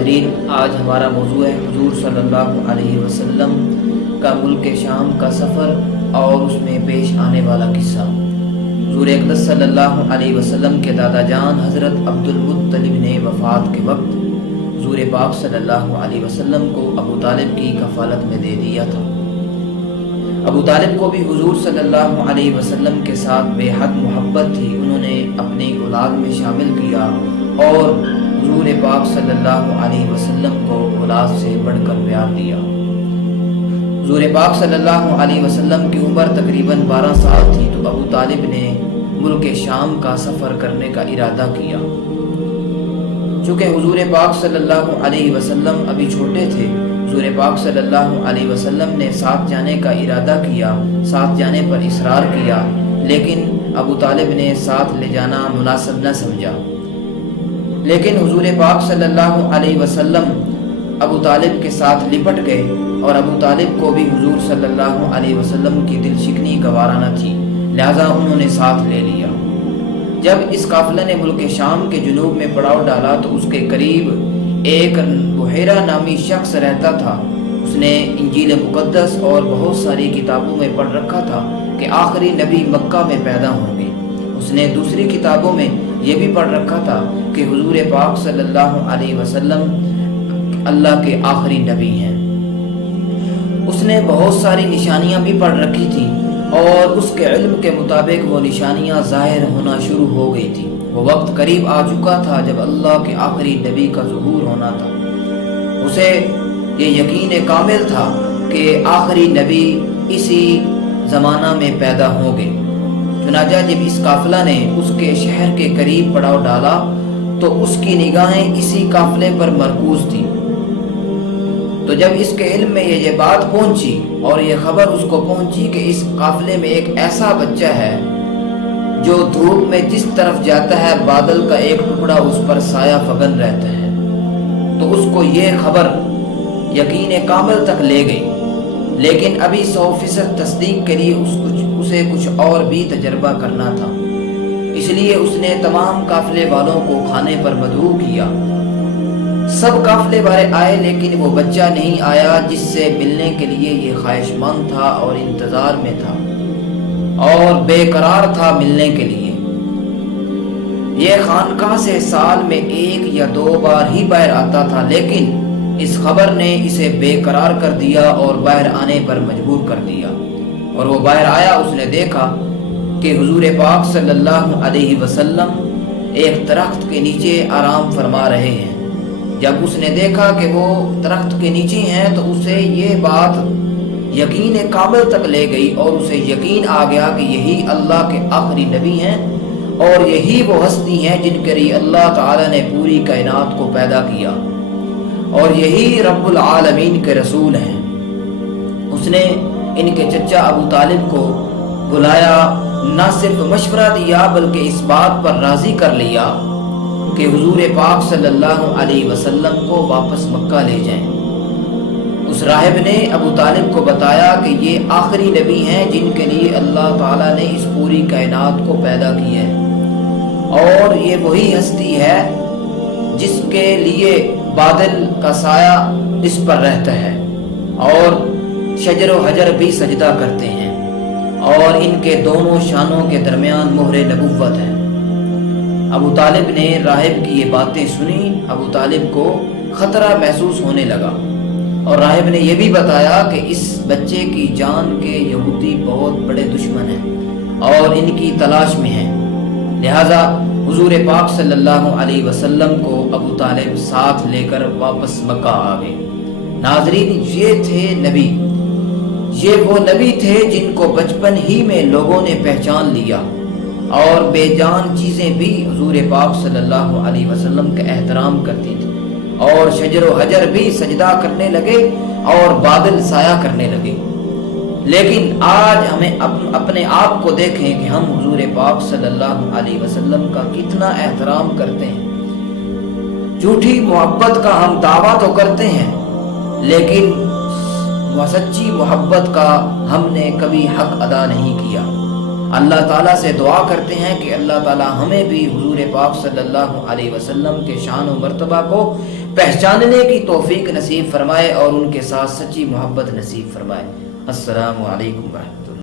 ناظرین، آج ہمارا موضوع ہے حضور صلی اللہ علیہ وسلم کا ملک شام کا سفر اور اس میں پیش آنے والا قصہ۔ حضور اقدس صلی اللہ علیہ وسلم کے دادا جان حضرت عبد المطلب نے وفات کے وقت حضور پاک صلی اللہ علیہ وسلم کو ابو طالب کی کفالت میں دے دیا تھا۔ ابو طالب کو بھی حضور صلی اللہ علیہ وسلم کے ساتھ بے حد محبت تھی۔ انہوں نے اپنی اولاد میں شامل کیا اور حضور پاک صلی اللہ علیہ وسلم کو اولاد سے بڑھ کر پیار دیا۔ حضور پاک صلی اللہ علیہ وسلم کی عمر تقریباً 12 سال تھی تو ابو طالب نے ملک شام کا سفر کرنے کا ارادہ کیا۔ چونکہ حضور پاک صلی اللہ علیہ وسلم ابھی چھوٹے تھے، حضور پاک صلی اللہ علیہ وسلم نے ساتھ جانے کا ارادہ کیا، ساتھ جانے پر اصرار کیا، لیکن ابو طالب نے ساتھ لے جانا مناسب نہ سمجھا۔ لیکن حضور پاک صلی اللہ علیہ وسلم ابو طالب کے ساتھ لپٹ گئے اور ابو طالب کو بھی حضور صلی اللہ علیہ وسلم کی دل شکنی گوارا نہ تھی، لہذا انہوں نے ساتھ لے لیا۔ جب اس قافلے نے ملک شام کے جنوب میں پڑاؤ ڈالا تو اس کے قریب ایک بحیرہ نامی شخص رہتا تھا۔ اس نے انجیل مقدس اور بہت ساری کتابوں میں پڑھ رکھا تھا کہ آخری نبی مکہ میں پیدا ہوں گے۔ اس نے دوسری کتابوں میں یہ بھی پڑھ رکھا تھا کہ حضور پاک صلی اللہ علیہ وسلم اللہ کے آخری نبی ہیں۔ اس نے بہت ساری نشانیاں بھی پڑھ رکھی تھی اور اس کے علم کے مطابق وہ نشانیاں ظاہر ہونا شروع ہو گئی تھی۔ وہ وقت قریب آ چکا تھا جب اللہ کے آخری نبی کا ظہور ہونا تھا۔ اسے یہ یقین کامل تھا کہ آخری نبی اسی زمانہ میں پیدا ہوں گے۔ چنانچہ جب اس قافلہ نے اس کے شہر کے قریب پڑاؤ ڈالا تو اس کی نگاہیں اسی قافلے پر مرکوز تھیں۔ تو جب اس کے علم میں یہ بات پہنچی اور یہ خبر اس کو پہنچی کہ اس قافلے میں ایک ایسا بچہ ہے جو دھوپ میں جس طرف جاتا ہے بادل کا ایک ٹکڑا اس پر سایہ فگن رہتا ہے، تو اس کو یہ خبر یقین کامل تک لے گئی۔ لیکن ابھی 100% تصدیق کے لیے اسے کچھ اور بھی تجربہ کرنا تھا، اس لیے اس نے تمام قافلے والوں کو کھانے پر مدعو کیا۔ سب قافلے والے آئے لیکن وہ بچہ نہیں آیا جس سے ملنے کے لیے یہ خواہش مند تھا اور انتظار میں تھا اور بے قرار تھا ملنے کے لیے۔ یہ خانقاہ سے سال میں 1 یا 2 بار ہی باہر آتا تھا، لیکن اس خبر نے اسے بے قرار کر دیا اور باہر آنے پر مجبور کر دیا۔ اور وہ باہر آیا، اس نے دیکھا کہ حضور پاک صلی اللہ علیہ وسلم ایک درخت کے نیچے آرام فرما رہے ہیں۔ جب اس نے دیکھا کہ وہ درخت کے نیچے ہیں تو اسے یہ بات یقین کامل تک لے گئی اور اسے یقین آ گیا کہ یہی اللہ کے آخری نبی ہیں اور یہی وہ ہستی ہیں جن کے لیے اللہ تعالی نے پوری کائنات کو پیدا کیا اور یہی رب العالمین کے رسول ہیں۔ اس نے ان کے چچا ابو طالب کو بلایا، نہ صرف مشورہ دیا بلکہ اس بات پر راضی کر لیا کہ حضور پاک صلی اللہ علیہ وسلم کو واپس مکہ لے جائیں۔ اس راہب نے ابو طالب کو بتایا کہ یہ آخری نبی ہیں جن کے لیے اللہ تعالیٰ نے اس پوری کائنات کو پیدا کیا ہے، اور یہ وہی ہستی ہے جس کے لیے بادل کا سایہ اس پر رہتا ہے اور شجر و حجر بھی سجدہ کرتے ہیں، اور ان کے دونوں شانوں کے درمیان مہر نبوت ہے۔ ابو طالب نے راہب کی یہ باتیں سنی۔ ابو طالب کو خطرہ محسوس ہونے لگا اور راہب نے یہ بھی بتایا کہ اس بچے کی جان کے یہودی بہت بڑے دشمن ہیں اور ان کی تلاش میں ہیں، لہذا حضور پاک صلی اللہ علیہ وسلم کو ابو طالب ساتھ لے کر واپس مکہ آ گئے۔ ناظرین، یہ تھے نبی، یہ وہ نبی تھے جن کو بچپن ہی میں لوگوں نے پہچان لیا اور بے جان چیزیں بھی حضور پاک صلی اللہ علیہ وسلم کا احترام کرتی تھی اور شجر و حجر بھی سجدہ کرنے لگے اور بادل سایہ کرنے لگے۔ لیکن آج ہمیں اپنے آپ کو دیکھیں کہ ہم حضور پاک صلی اللہ علیہ وسلم کا کتنا احترام کرتے ہیں۔ جھوٹی محبت کا ہم دعویٰ تو کرتے ہیں، لیکن سچی محبت کا ہم نے کبھی حق ادا نہیں کیا۔ اللہ تعالیٰ سے دعا کرتے ہیں کہ اللہ تعالیٰ ہمیں بھی حضور پاک صلی اللہ علیہ وسلم کے شان و مرتبہ کو پہچاننے کی توفیق نصیب فرمائے اور ان کے ساتھ سچی محبت نصیب فرمائے۔ السلام علیکم ورحمۃ اللہ۔